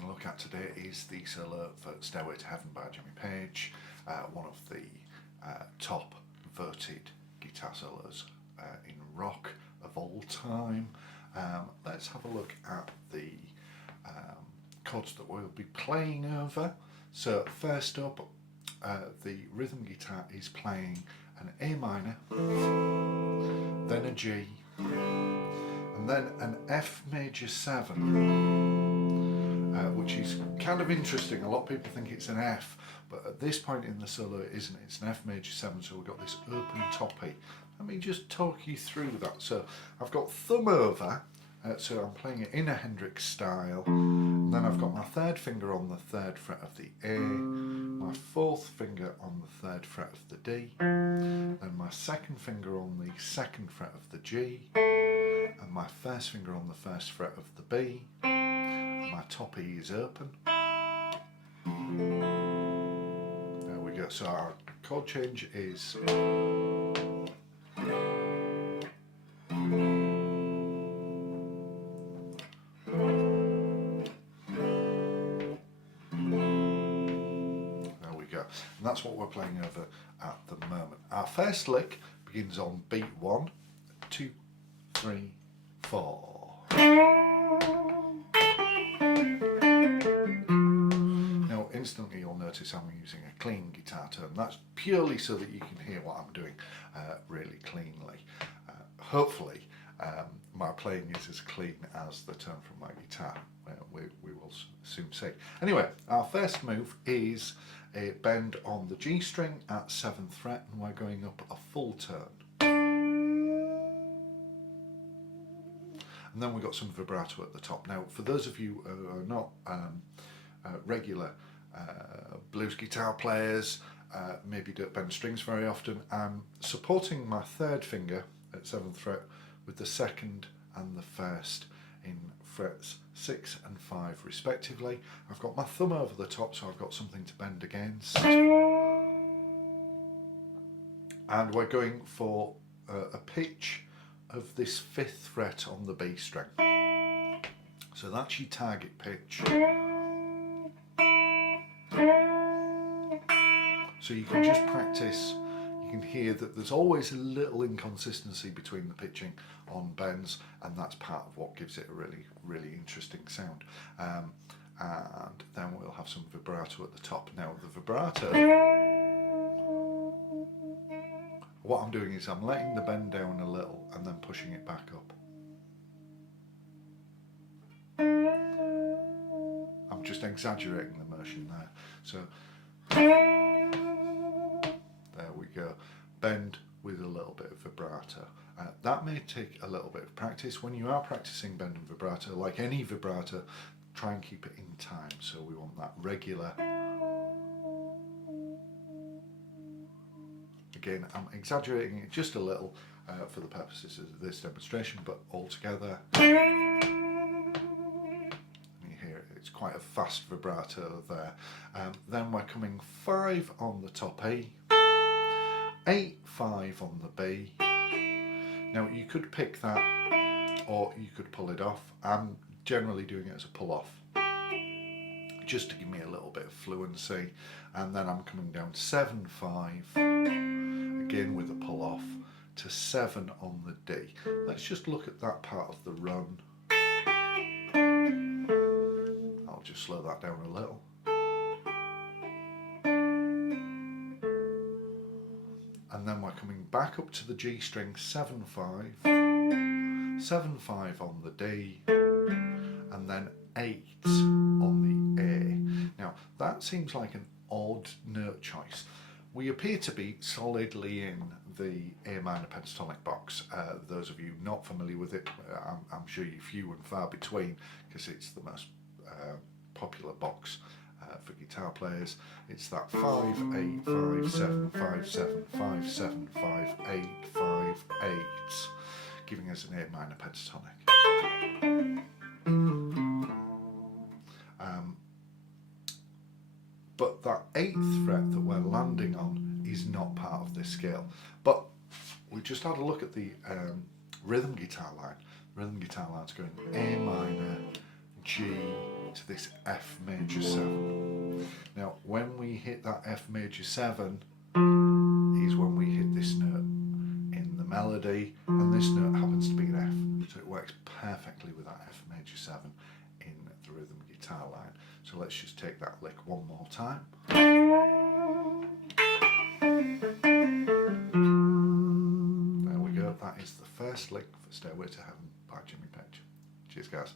having a look at today is the solo for Stairway to Heaven by Jimmy Page, one of the top voted guitar solos in rock of all time. Let's have a look at the chords that we'll be playing over. So first up, the rhythm guitar is playing an A minor, then a G, and then an F major 7, which is kind of interesting. A lot of people think it's an F, but at this point in the solo it isn't. It's an F major 7, so we've got this open toppy. Let me just talk you through that. So I've got thumb over, so I'm playing it in a Hendrix style, and then I've got my third finger on the 3rd fret of the A, my 4th finger on the 3rd fret of the D, then my 2nd finger on the 2nd fret of the G, and my 1st finger on the 1st fret of the B, and my top E is open. There we go, so our chord change is and that's what we're playing over at the moment. Our first lick begins on beat 1, 2, 3, 4. Now instantly you'll notice I'm using a clean guitar tone. That's purely so that you can hear what I'm doing really cleanly. Hopefully my playing is as clean as the tone from my guitar. We will soon see. Anyway, our first move is a bend on the G string at 7th fret, and we're going up a full tone. And then we've got some vibrato at the top. Now, for those of you who are not regular blues guitar players, maybe don't bend strings very often, I'm supporting my 3rd finger at 7th fret with the 2nd and the 1st in frets 6 and 5 respectively. I've got my thumb over the top, so I've got something to bend against. And we're going for a pitch of this 5th fret on the B string. So that's your target pitch. So you can just practice. You can hear that there's always a little inconsistency between the pitching on bends, and that's part of what gives it a really, really interesting sound. And then we'll have some vibrato at the top. Now the vibrato, what I'm doing is I'm letting the bend down a little and then pushing it back up. I'm just exaggerating the motion there. So there we go. Bend with a little bit of vibrato. That may take a little bit of practice. When you are practicing bend and vibrato, like any vibrato, try and keep it in time. So we want that regular. Again, I'm exaggerating it just a little for the purposes of this demonstration, but altogether, and you hear it's quite a fast vibrato there. Then we're coming 5 on the top E, 8, 5 on the B. Now you could pick that or you could pull it off. I'm generally doing it as a pull off, just to give me a little bit of fluency. And then I'm coming down 7, 5, again with a pull off, to 7 on the D. Let's just look at that part of the run. I'll just slow that down a little. And then we're coming back up to the G string, 7, 5, 7, 5 on the D, and then 8 on the A. Now that seems like an odd note choice. We appear to be solidly in the A minor pentatonic box. Those of you not familiar with it, I'm sure you're few and far between, because it's the most popular box for guitar players. It's that 5, 8, 5, 7, 5, 7, 5, 7, 5, 8, 5, 8, giving us an A minor pentatonic. But that 8th fret that we're landing on is not part of this scale. But we just had a look at the rhythm guitar line. Rhythm guitar line's going A minor, G, to this F major 7. Now when we hit that F major 7 is when we hit this note in the melody, and this note happens to be an F, so it works perfectly with that F major 7 in the rhythm guitar line. So let's just take that lick one more time. There we go, that is the first lick for Stairway to Heaven by Jimmy Page. Cheers guys.